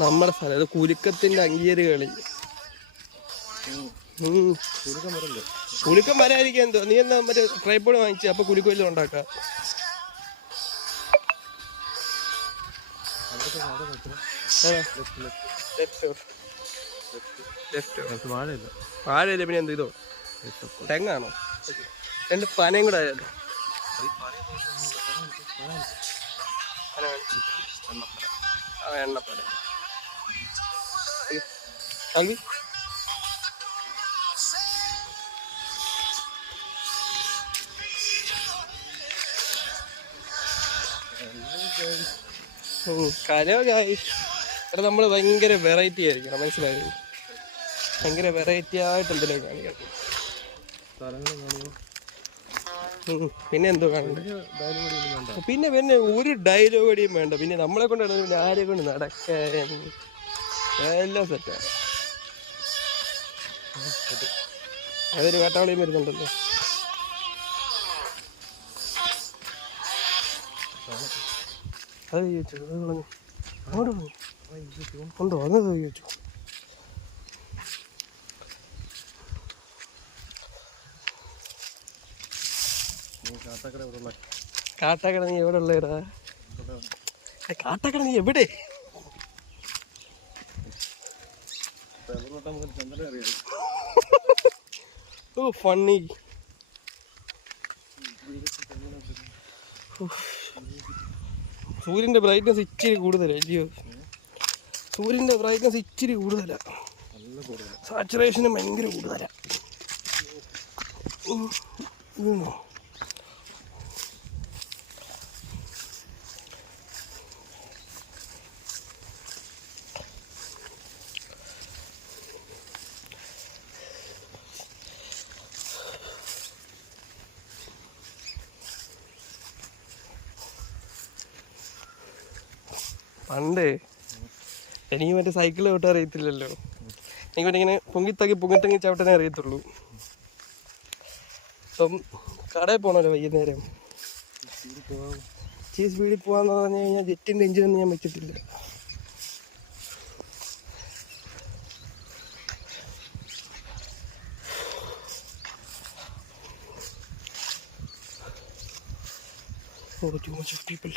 നമ്മുടെ സ്ഥലം അത് കുലുക്കത്തിന്റെ അങ്കീയര് കളി. കുലുക്കം വരാതിരിക്കാൻ എന്തോ നീ എന്നാ മറ്റേ ട്രൈപോഡ് വാങ്ങിച്ചു അപ്പൊ കുലുക്കമെല്ലാം ഉണ്ടാക്കാം. വാഴയില്ല പിന്നെ എന്ത് ഇതോ തെങ്ങാണോ? രണ്ട് പനയും കൂടെ ആയാലോ? എണ്ണപ്പന കരകായി. എടാ നമ്മള് ഭയങ്കര വെറൈറ്റി ആയിരിക്കണം, മനസ്സിലായത്? ഭയങ്കര വെറൈറ്റി ആയിട്ട് എന്തെങ്കിലും കാണിക്കണം. പിന്നെ എന്തോ കാണണ്ട, പിന്നെ പിന്നെ ഒരു ഡയലോഗ് അടിയും വേണ്ട. പിന്നെ നമ്മളെ കൊണ്ടാണ് പിന്നെ ആരെ കൊണ്ട് നടക്കാൻ എല്ലാം സെറ്റാണ്. അതൊരു വേട്ടാവളിയും വരുന്നുണ്ടല്ലോ. അത് ചോദിച്ചു അങ്ങോട്ട് ഉണ്ടോ? അത് ചോദിച്ചു. കാട്ടാക്കട നീ എവിടെ ഉള്ളടാ? കാട്ടാക്കട നീ എവിടെ? ഓ ഫണ്ണി. സൂര്യന്റെ ബ്രൈറ്റ്നസ് ഇച്ചിരി കൂടുതലാണ് അല്ലയോ? സൂര്യന്റെ ബ്രൈറ്റ്നസ് ഇച്ചിരി കൂടുതലാണ്, സാച്ചുറേഷനും ഭയങ്കര കൂടുതലാണ്. പണ്ട് എനിക്ക് മറ്റേ സൈക്കിൾ ചവിട്ടാൻ അറിയത്തില്ലല്ലോ. എനിക്ക് മറ്റേ ഇങ്ങനെ പൊങ്ങിത്തങ്ങി ചവിട്ടാനേ അറിയത്തുള്ളൂ. അപ്പം കടയിൽ പോകണമല്ലോ വൈകുന്നേരം. ഇച്ചിരി സ്പീഡിൽ പോകാന്ന് പറഞ്ഞു കഴിഞ്ഞാൽ ജെറ്റിൻ്റെ എഞ്ചിനൊന്നും ഞാൻ വെച്ചിട്ടില്ല. Oh, too much of people.